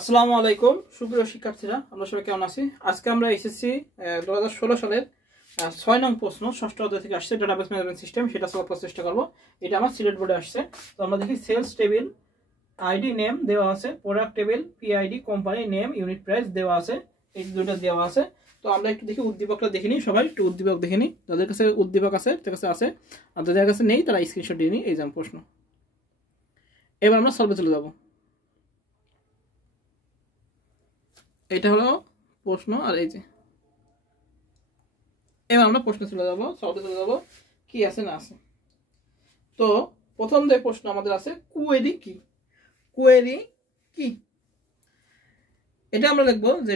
আসসালামু আলাইকুম সুপ্রিয় শিক্ষার্থীরা, আমরা সবাই কেমন আছি? আজকে আমরা এসএসসি 2016 সালের 6 নং প্রশ্ন ষষ্ঠ অধ্যায় থেকে আসছে, ডাটাবেস ম্যানেজমেন্ট সিস্টেম, সেটা সলভ করার চেষ্টা করব। এটা আমার সিলেট বোর্ডে আসছে। তো আমরা দেখি সেলস টেবিল, আইডি নেম দেওয়া আছে, product table, PID, company name, unit price দেওয়া আছে, এই দুটো দেওয়া আছে। তো আমরা একটু দেখি উদ্দীপকটা দেখে নিই, সবাই একটু উদ্দীপক দেখে নিই। যাদের কাছে উদ্দীপক আছে তাদের কাছে আছে, আর যাদের কাছে নেই তারা স্ক্রিনশট দিয়ে নিই। এই যে প্রশ্ন, এবার আমরা সলভে চলে যাব। এটা হলো প্রশ্ন, আর এই যে এবার আমরা প্রশ্ন চলে যাবো, সলভে চলে যাবো কি আছে না আছে। তো প্রথম যে প্রশ্ন আমাদের আছে, কোয়েরি কি? কোয়েরি কি? এটা আমরা লিখবো যে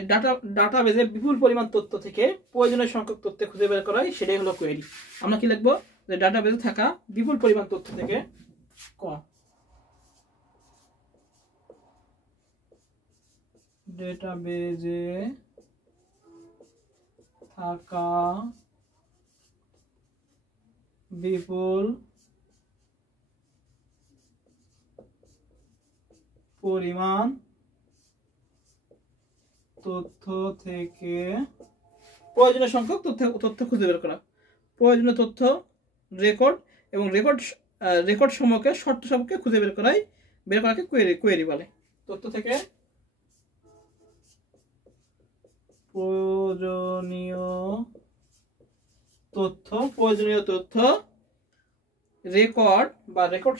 ডাটাবেজে বিপুল পরিমাণ তথ্য থেকে প্রয়োজনীয় সংখ্যক তথ্য খুঁজে বের করাই, সেটাই হলো কোয়েরি। আমরা কি লিখবো? যে ডাটাবেজে থাকা বিপুল পরিমাণ তথ্য থেকে ডাটাবেজে থাকা বিপুল পরিমাণ তথ্য থেকে প্রয়োজনীয় সংখ্যক তথ্য খুঁজে বের করা। প্রয়োজনীয় তথ্য রেকর্ড এবং রেকর্ড সমূহকে শর্ত সাপেক্ষে খুঁজে বের করাকে কোয়েরি বলে। তথ্য থেকে প্রয়োজনীয় তথ্য রেকর্ড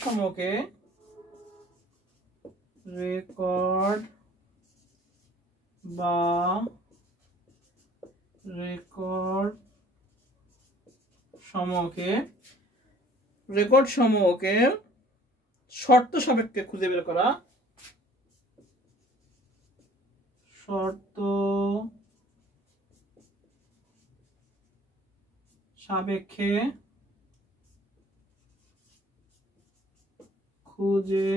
সমূহকে শর্ত সাপেক্ষে খুঁজে বের করা। শর্ত সাপেক্ষে খুঁজে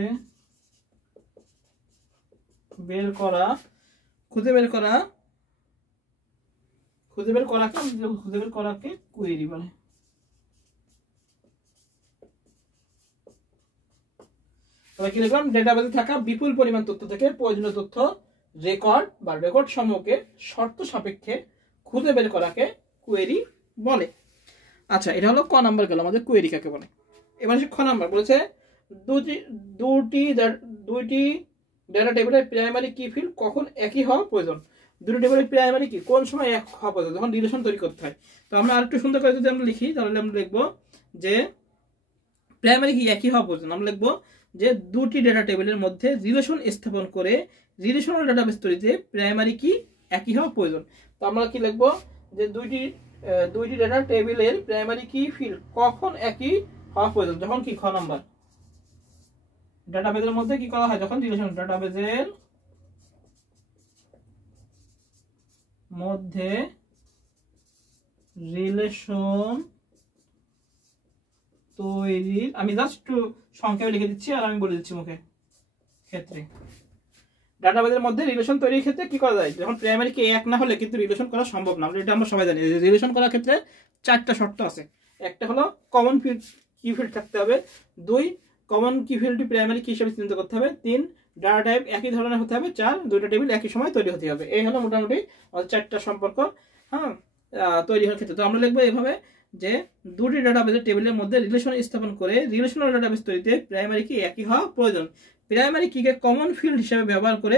বের করাকে কোয়েরি বলে। তবে কি লিখলাম? ডেটাবেজে থাকা বিপুল পরিমাণ তথ্য থেকে প্রয়োজনীয় তথ্য রেকর্ড সমূহকে শর্ত সাপেক্ষে খুঁজে বের করাকে কোয়েরি বলে। আচ্ছা, এটা হলো ক নাম্বার গেল আমাদের কোয়েরি কাকে বলে। এবার খ নাম্বার বলেছে দুটি ডেটা টেবিলের প্রাইমারি কি ফিল্ড কখন একই হওয়া প্রয়োজন। দুটি টেবিলের প্রাইমারি কি কোন সময় এক হওয়া প্রয়োজন? যখন রিলেশন তৈরি করতে হয়। তো আমরা আরেকটু সুন্দর করে যদি আমরা লিখি, তাহলে আমরা লিখবো যে প্রাইমারি কি একই হওয়া প্রয়োজন। আমরা লিখবো যে দুটি ডেটা টেবিলের মধ্যে রিলেশন স্থাপন করে রিলেশনাল ডাটাবেস তৈরিতে প্রাইমারি কি একই হওয়া প্রয়োজন। তো আমরা কি লিখবো? যে দুইটি ডেটা টেবিলের প্রাইমারি কি ফিল্ড কখন একই হওয়া প্রয়োজন, যখন কি খ নাম্বার ডাটাবেজের মধ্যে কি করা হয়, যখন ডাটাবেজের মধ্যে রিলেশন তৈরি, আমি জাস্ট একটু সংক্ষেপে লিখে দিচ্ছি আর আমি বলে দিচ্ছি মুখে। ক্ষেত্রে ডাটাবেজের মধ্যে রিলেশন তৈরির ক্ষেত্রে কি করা যায়, যখন প্রাইমারি কি এক না হলে কিন্তু রিলেশন করা সম্ভব না। এটা আমরা সবাই জানি। রিলেশন করার ক্ষেত্রে চারটা শর্ত আছে। একটা হলো কমন কি ফিল্ড থাকতে হবে, 2 কমন কি ফিল্ডটি প্রাইমারি কি হিসেবে চিহ্নিত করতে হবে, 3 ডাটা টাইপ একই ধরনের হতে হবে, 4 দুইটা টেবিল একই সময় তৈরি হতে হবে। এই হলো মোটামুটি চারটা সম্পর্ক তৈরি হওয়ার ক্ষেত্রে। তো আমরা লিখবো এইভাবে যে দুটি ডাটাবেজের টেবিলের মধ্যে রিলেশন স্থাপন করে রিলেশনাল ডাটাবেস তৈরিতে প্রাইমারি কি একই হওয়া প্রয়োজন। প্রাইমারি কিকে কমন ফিল্ড হিসেবে ব্যবহার করে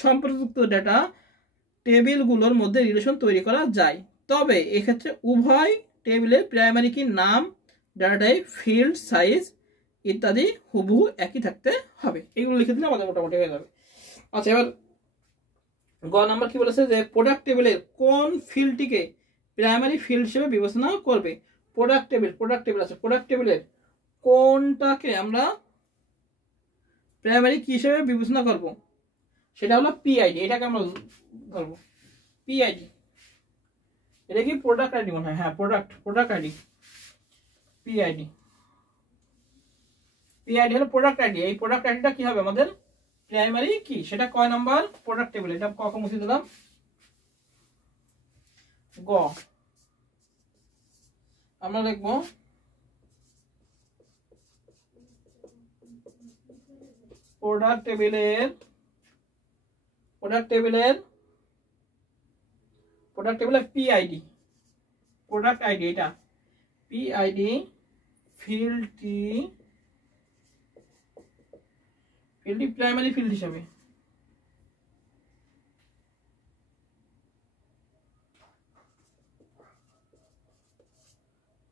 সম্পর্কযুক্ত ডাটা টেবিলগুলোর মধ্যে রিলেশন তৈরি করা যায়। তবে এক্ষেত্রে উভয় টেবিলের প্রাইমারি কি নাম, ডাটা টাইপ, ফিল্ড সাইজ ইত্যাদি হুবহু একই থাকতে হবে। এগুলো লিখে দিলে আমাদের মোটামুটি হয়ে যাবে। আচ্ছা, এবার গ নাম্বার কি বলেছে, যে প্রোডাক্ট টেবিলের কোন ফিল্ডটিকে প্রাইমারি ফিল্ড হিসেবে বিবেচনা করবে। প্রোডাক্ট টেবিল আছে, প্রোডাক্ট টেবিলের কোনটাকে আমরা প্রাইমারি কি হিসেবে বিবেচনা করব, সেটা হলো পিআইডি। এটাকে আমরা ধরবো পিআইডি। এটা কি প্রোডাক্ট আইডি মনে হয়? হ্যাঁ, প্রোডাক্ট আইডি। পিআইডি হলো প্রোডাক্ট আইডি। এই প্রোডাক্ট আইডিটা কি হবে আমাদের প্রাইমারি কি, সেটা কয় নাম্বার প্রোডাক্ট টেবিল। এটা ক মুছে দিলাম, গ আমরা লিখবো প্রোডাক্ট টেবিলের প্রোডাক্ট টেবিলের পিআইডি, প্রোডাক্ট আইডি, এটা পিআইডি ফিল্ডটি প্রাইমারি ফিল্ড হিসাবে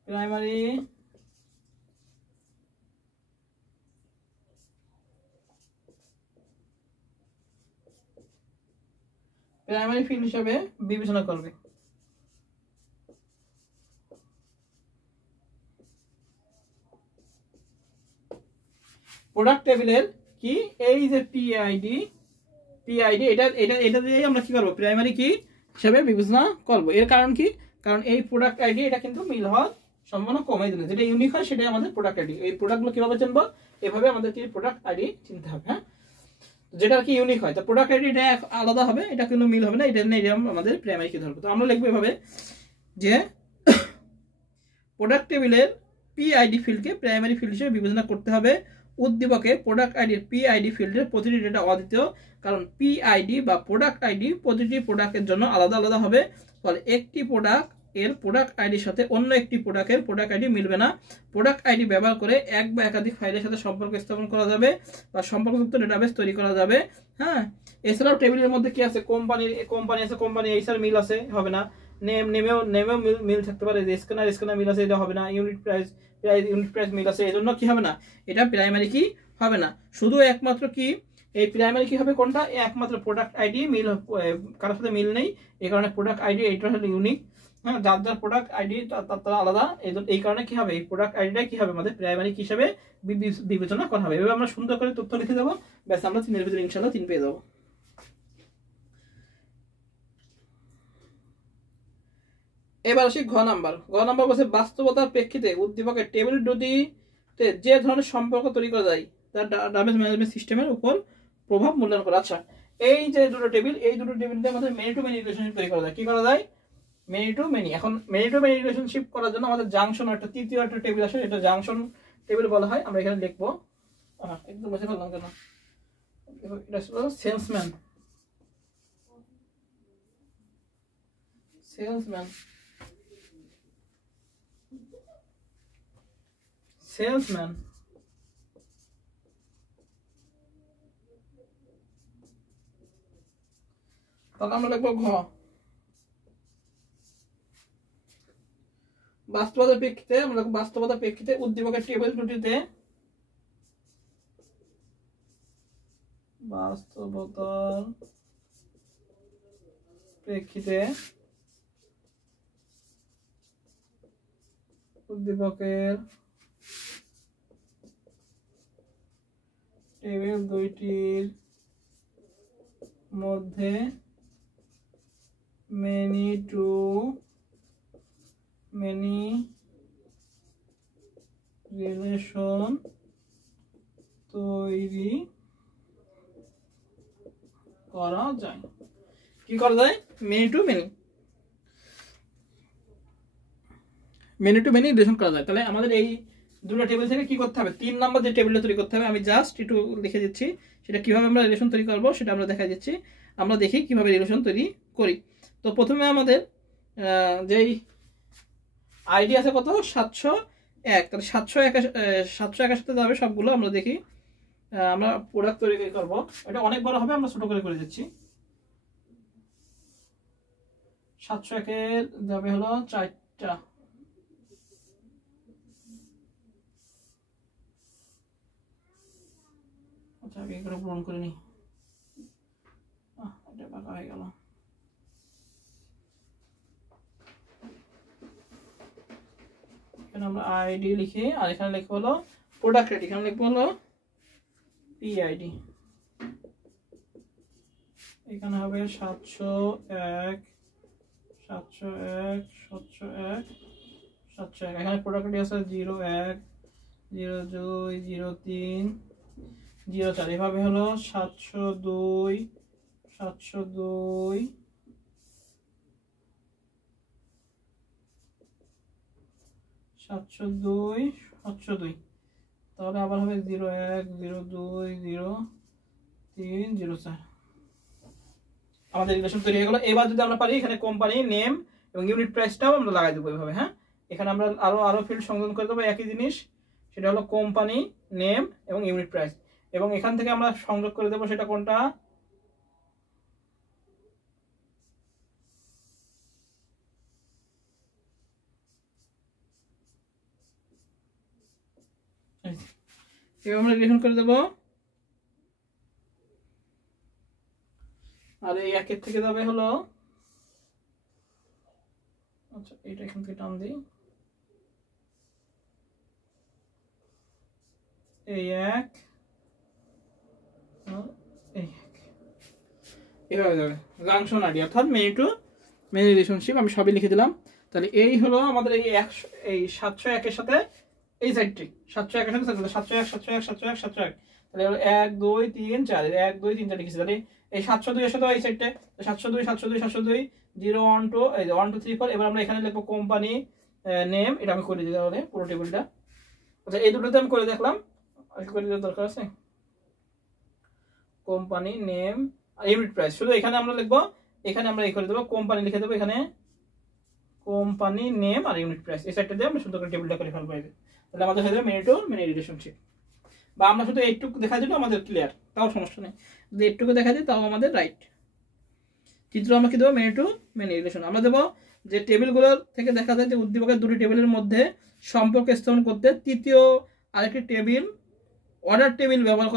প্রাইমারি ফিল্ড হিসাবে বিবেচনা করবে। প্রোডাক্ট টেবিলের কি এই যে পিআইডি এটা দিয়ে আমরা কি করব, প্রাইমারি কি হিসাবে বিবেচনা করব। এর কারণ কি, কারণ এই প্রোডাক্ট আইডি এটা কিন্তু মিল হওয়ার সম্ভাবনা কমাই দিলে, যেটা ইউনিক হয় সেটাই আমাদের প্রোডাক্ট আইডি। এই প্রোডাক্টগুলো কিভাবে চিনবো, এভাবে আমাদেরকে প্রোডাক্ট আইডি চিনতে হবে। হ্যাঁ, যেটা কি ইউনিক হয়, তো প্রোডাক্ট আইডি এটা আলাদা হবে, এটা কিন্তু মিল হবে না, এটা আমাদের প্রাইমারি কি ধরবো। তো আমরা লিখবো এভাবে যে প্রোডাক্ট টেবিলের পিআইডি ফিল্ডকে প্রাইমারি ফিল্ড হিসেবে বিবেচনা করতে হবে। উদ্দীপকে প্রোডাক্ট আইডির পিআইডি ফিল্ডের প্রতিটি ডেটা অদ্বিতীয়, কারণ পিআইডি বা প্রোডাক্ট আইডি প্রতিটি প্রোডাক্টের জন্য আলাদা আলাদা হবে। ফলে একটি প্রোডাক্ট এর প্রোডাক্ট আইডির সাথে অন্য একটি প্রোডাক্টের প্রোডাক্ট আইডি মিলবে না। প্রোডাক্ট আইডি ব্যবহার করে এক বা একাধিক ফাইলের সাথে সম্পর্ক স্থাপন করা যাবে বা সম্পর্কযুক্ত ডেটাবেস তৈরি করা যাবে। হ্যাঁ, এছাড়াও টেবিলের মধ্যে কি আছে, কোম্পানি আছে, কোম্পানি এইসার মিল আছে, হবে না। নেমেও মিল থাকতে পারে, স্ক্যানার মিল আছে, এটা হবে না। ইউনিট প্রাইস মিল আছে, এজন্য কি হবে না, এটা প্রাইমারি কি হবে না। শুধু একমাত্র কি এই প্রাইমারি কি হবে কোনটা, একমাত্র প্রোডাক্ট আইডি মিল, কারোর সাথে মিল নেই, এই কারণে প্রোডাক্ট আইডি এইটা হলো ইউনিক। হ্যাঁ, যার যার প্রোডাক্ট আইডি তারা আলাদা, এই কারণে কি হবে, এই প্রোডাক্ট আইডিটা কি হবে আমাদের প্রাইমারি হিসাবে বিবেচনা করা হবে। এভাবে আমরা সুন্দর করে তথ্য লিখে দেবো, ব্যাস আমরা 3 এর ভিতরে ইনশাআল্লাহ 3 পেয়ে যাবো। এবার আসি ঘ নাম্বার বলছে বাস্তবতার প্রেক্ষিতে উদ্দীপকের টেবিল দুটিতে যে ধরনের সম্পর্ক তৈরি করা যায় তার ডাটাবেস ম্যানেজমেন্ট সিস্টেমের উপর প্রভাব মূল্যায়ন করা। আচ্ছা, এই যে দুটো টেবিল, এই দুটো টেবিলের মধ্যে মেনি টু মেনি রিলেশনশিপ তৈরি করা যায়। কি করা যায়, মেনি টু মেনি। এখন মেনি টু মেনি রিলেশনশিপ করার জন্য আমাদের জাংশন একটা তৃতীয় একটা টেবিল আসে, এটা জাংশন টেবিল বলা হয়। আমরা এখানে লিখবো, একদম বুঝে ফেললাম কেন, এটা ছিল সেলসম্যান তাহলে আমরা লিখবো ঘ বাস্তবতার প্রেক্ষিতে উদ্দীপকের টেবিল দুটিতে বাস্তবতার প্রেক্ষিতে উদ্দীপকের টেবিল দুইটির মধ্যে মেনি টু মেনি রিলেশন তৈরি করা যায়। কি করা যায়, মেনি টু মেনি রিলেশন করা যায়। তাহলে আমাদের এই দুটো টেবিল থেকে কি করতে হবে, 3 নাম্বার যে টেবিলটা তৈরি করতে হবে, আমি জাস্ট একটু লিখে দিচ্ছি, সেটা কিভাবে আমরা রিলেশন তৈরি করবো সেটা আমরা দেখা দিচ্ছি। আমরা দেখি কিভাবে রিলেশন তৈরি করি। তো প্রথমে আমাদের যেই আইডি আছে কত, 701, তাহলে 701 সাথে যাবে সবগুলো। আমরা দেখি, আমরা প্রোডাক্ট তৈরি করব, এটা অনেক বড় হবে, আমরা ছোট করে দিচ্ছি। 701 যাবে হলো 4টা। আচ্ছা, আগে করে পূরণ করে নি, এটা বাঁকা হয়ে গেল। এখানে আমরা আইডি লিখি, আর এখানে লিখবো হলো প্রোডাক্ট আইডি, এখানে লিখবো হলো পিআইডি। এখানে হবে 701 এখানে প্রোডাক্ট আইডি আছে 01 02 03 04, এভাবে হলো 702 তাহলে আবার হবে 01 02 03 04। আমাদের রিলেশন তৈরি হয়ে গেল। এবার যদি আমরা পারি এখানে কোম্পানি নেম এবং ইউনিট প্রাইসটাও আমরা লাগাই দেবো এইভাবে। হ্যাঁ, এখানে আমরা আরো ফিল্ড সংযোজন করে দেবো একই জিনিস, সেটা হলো কোম্পানি নেম এবং ইউনিট প্রাইস। এবং এখান থেকে আমরা সংযোগ করে দেবো সেটা কোনটা, এবার আমরা রিলেশন করে দেবো। আর এই একের থেকে যাবে হলো, আচ্ছা এটা এখান থেকে টান দিই, এই এক এই এক, এভাবে যাবে জাংশন আইডি অর্থাৎ মেনি টু মেনি রিলেশনশিপ। আমি সবই লিখে দিলাম। তাহলে এই হলো আমাদের এই 701 এর সাথে এই সাইডটি 701 এর সাথে 701 701 701 701, তাহলে 1 2 3 4 1 2 3 4 লিখেছি। তাহলে এই 702 এর সাথে এই সাইডটা 702 702 702 0 1 2 এই 1 2 3 4। এবার আমরা এখানে লিখবো কোম্পানি নেম, এটা আমি করে দিই তাহলে পুরো টেবিলটা। আচ্ছা এই দুটোতে আমি করে দেখলাম, আর কি করে দেওয়ার দরকার আছে, কোম্পানি নেম আর ইউনিট প্রাইস। শুধু এখানে আমরা লিখবো, এখানে আমরা এই করে দেবো কোম্পানি লিখে দেবো, এখানে কোম্পানি নেম আর ইউনিট প্রাইস এই সাইডটা দিয়ে আমরা সুন্দর করে টেবিলটা করে ফেলবো। তাহলে আমাদের হয়ে যাবে মেনি টু মেনি রিলেশনশিপ। বা আমরা শুধু এইটুকু দেখা দিলে আমাদের ক্লিয়ার, তাও সমস্যা নেই। যদি এইটুকু দেখা দিই তাও আমাদের রাইট। চিত্র আমরা কি দেবো, মেনি টু মেনি রিলেশন। আমরা দেবো যে টেবিলগুলোর থেকে দেখা যায় যে উদ্দীপকের দুটি টেবিলের মধ্যে সম্পর্ক স্থাপন করতে তৃতীয় আরেকটি টেবিল অর্ডার টেবিল ব্যবহার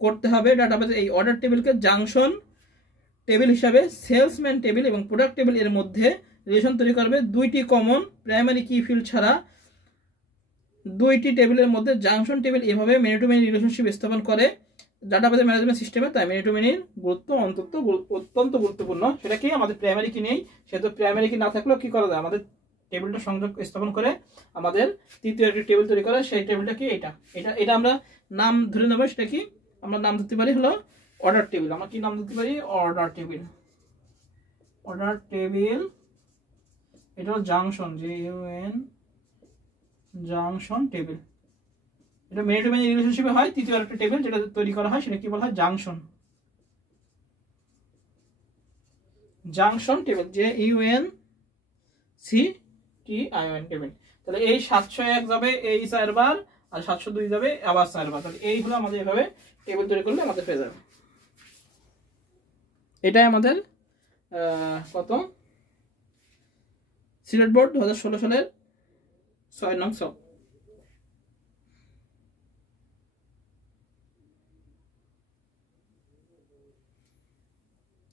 করতে হবে ডাটাবেজে। এই অর্ডার টেবিলকে জাংশন টেবিল হিসাবে সেলসম্যান টেবিল এবং প্রোডাক্ট টেবিল এর মধ্যে রিলেশন তৈরি করবে। দুইটি কমন প্রাইমারি কি ফিল্ড ছাড়া দুইটি টেবিলের মধ্যে জাংশন টেবিল এভাবে মেনি টু মেনি রিলেশনশিপ স্থাপন করে ডাটাবেজ ম্যানেজমেন্ট সিস্টেমে। তাই মেনি টু মেনির গুরুত্ব অত্যন্ত গুরুত্বপূর্ণ। সেটা কি আমাদের প্রাইমারি কি নেই, সেহেতু প্রাইমারি কি না থাকলেও কি করা যায়, আমাদের টেবিলটা সংযোগ স্থাপন করে আমাদের তৃতীয় একটি টেবিল তৈরি করে। সেই টেবিলটা কি, এটা আমরা নাম ধরে নেবো। সেটা কি আমরা নাম ধরতে পারি হলো অর্ডার টেবিল। আমরা কি নাম ধরতে পারি, অর্ডার টেবিল। অর্ডার টেবিল এটা হলো জাংশন, JUN জাংশন টেবিল। এটা মেনি টু মেনি রিলেশনশিপে হয়। তৃতীয় একটা টেবিল যেটা তৈরি করা হয় সেটা কি বলা হয়, junction. Junction table, JUNCTION table. তাহলে এই 701 যাবে এই 4 বার, আর 702 যাবে আবার 4 বার। তাহলে এই হলো আমাদের এভাবে টেবিল তৈরি করলে আমাদের পেয়ে যাবে। এটাই আমাদের কত সিলেট বোর্ড 2016 সালের 6 নং সব।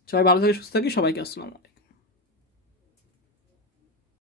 সবাই ভালো থাকে, সুস্থ থাকি। সবাইকে আসসালামু আলাইকুম।